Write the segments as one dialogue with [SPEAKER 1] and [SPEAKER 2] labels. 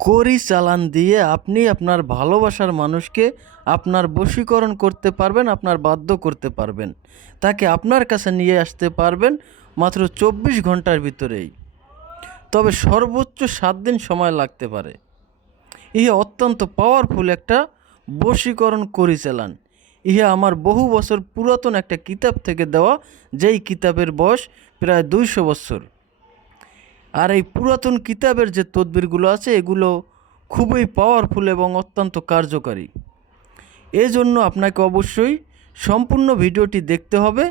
[SPEAKER 1] কড়ি চালান দিয়ে আপনি আপনার ভালোবাসার মানুষকে আপনার বশীকরণ করতে পারবেন, আপনার বাধ্য করতে পারবেন। তাকে আপনার কাছে নিয়ে আসতে পারবেন মাত্র চব্বিশ ঘণ্টার ভিতরেই। তবে সর্বোচ্চ সাত দিন সময় লাগতে পারে। ইহে অত্যন্ত পাওয়ারফুল একটা বশীকরণ করি চালান ইহে আমার বহু বছর পুরাতন একটা কিতাব থেকে দেওয়া, যেই কিতাবের বয়স প্রায় দুইশো বছর। আর এই পুরাতন কিতাবের যে তদবিরগুলো আছে, এগুলো খুবই পাওয়ারফুল এবং অত্যন্ত কার্যকারী। এজন্য আপনাকে অবশ্যই সম্পূর্ণ ভিডিওটি দেখতে হবে।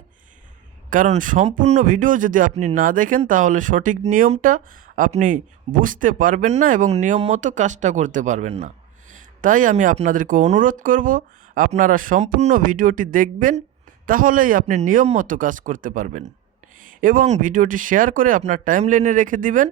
[SPEAKER 1] কারণ সম্পূর্ণ ভিডিও যদি আপনি না দেখেন, তাহলে সঠিক নিয়মটা আপনি বুঝতে পারবেন না এবং নিয়ম মতো কাজটা করতে পারবেন না। তাই আমি আপনাদেরকে অনুরোধ করব, আপনারা সম্পূর্ণ ভিডিওটি দেখবেন, তাহলেই আপনি নিয়ম মতো কাজ করতে পারবেন। এবং ভিডিওটি শেয়ার করে আপনার টাইম টাইমলাইনে রেখে দিবেন,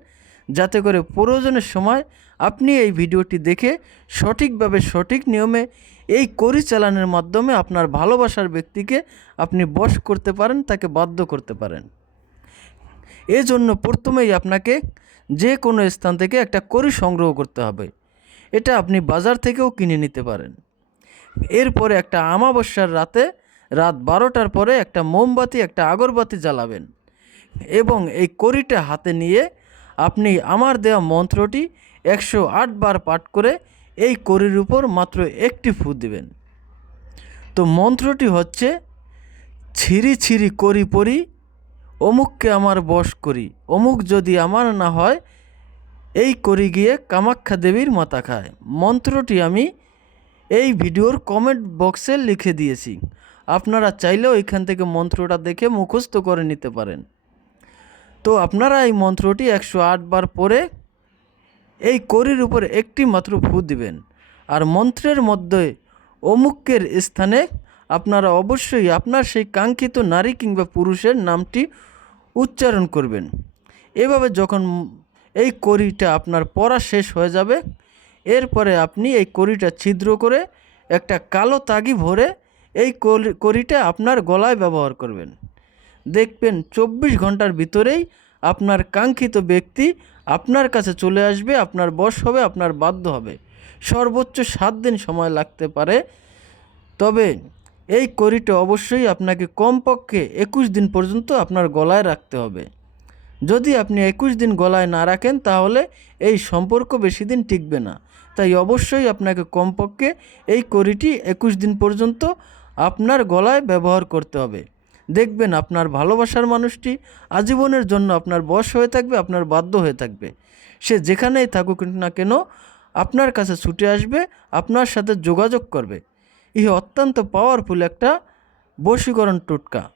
[SPEAKER 1] যাতে করে প্রয়োজনের সময় আপনি এই ভিডিওটি দেখে সঠিকভাবে সঠিক নিয়মে এই করি চালানের মাধ্যমে আপনার ভালোবাসার ব্যক্তিকে আপনি বশ করতে পারেন, তাকে বাধ্য করতে পারেন। এজন্য প্রথমেই আপনাকে যে কোনো স্থান থেকে একটা করি সংগ্রহ করতে হবে। এটা আপনি বাজার থেকেও কিনে নিতে পারেন। এরপরে একটা আমাবস্যার রাতে রাত বারোটার পরে একটা মোমবাতি, একটা আগরবাতি জ্বালাবেন। এবং এই কড়িটা হাতে নিয়ে আপনি আমার দেওয়া মন্ত্রটি একশো আট বার পাঠ করে এই কড়ির উপর মাত্র একটি ফু দিবেন। তো মন্ত্রটি হচ্ছে, ছিরি ছিরি করি পরি, অমুককে আমার বশ করি, অমুক যদি আমার না হয়, এই করি গিয়ে কামাখ্যা দেবীর মাথা খায়। মন্ত্রটি আমি এই ভিডিওর কমেন্ট বক্সে লিখে দিয়েছি। আপনারা চাইলেও এখান থেকে মন্ত্রটা দেখে মুখস্থ করে নিতে পারেন। তো আপনারা এই মন্ত্রটি একশো আট বার পরে এই করির উপর একটি মাত্র ফু দিবেন। আর মন্ত্রের মধ্যে অমুকের স্থানে আপনারা অবশ্যই আপনার সেই কাঙ্ক্ষিত নারী কিংবা পুরুষের নামটি উচ্চারণ করবেন। এভাবে যখন এই কড়িটা আপনার পড়া শেষ হয়ে যাবে, এরপরে আপনি এই কড়িটা ছিদ্র করে একটা কালো তাগি ভরে এই কড়িটা আপনার গলায় ব্যবহার করবেন। দেখবেন চব্বিশ ঘণ্টার ভিতরেই আপনার কাঙ্ক্ষিত ব্যক্তি আপনার কাছে চলে আসবে, আপনার বশ হবে, আপনার বাধ্য হবে। সর্বোচ্চ সাত দিন সময় লাগতে পারে। তবে এই কড়িটা অবশ্যই আপনাকে কমপক্ষে একুশ দিন পর্যন্ত আপনার গলায় রাখতে হবে। যদি আপনি একুশ দিন গলায় না রাখেন, তাহলে এই সম্পর্ক বেশি দিন টিকবে না। তাই অবশ্যই আপনাকে কমপক্ষে এই কড়িটি একুশ দিন পর্যন্ত আপনার গলায় ব্যবহার করতে হবে। দেখবেন আপনার ভালোবাসার মানুষটি আজীবনের জন্য আপনার বশ হয়ে থাকবে, আপনার বাধ্য হয়ে থাকবে। সে যেখানেই থাকুক না কেন, আপনার কাছে ছুটে আসবে, আপনার সাথে যোগাযোগ করবে। ইহে অত্যন্ত পাওয়ারফুল একটা বশীকরণ টোটকা।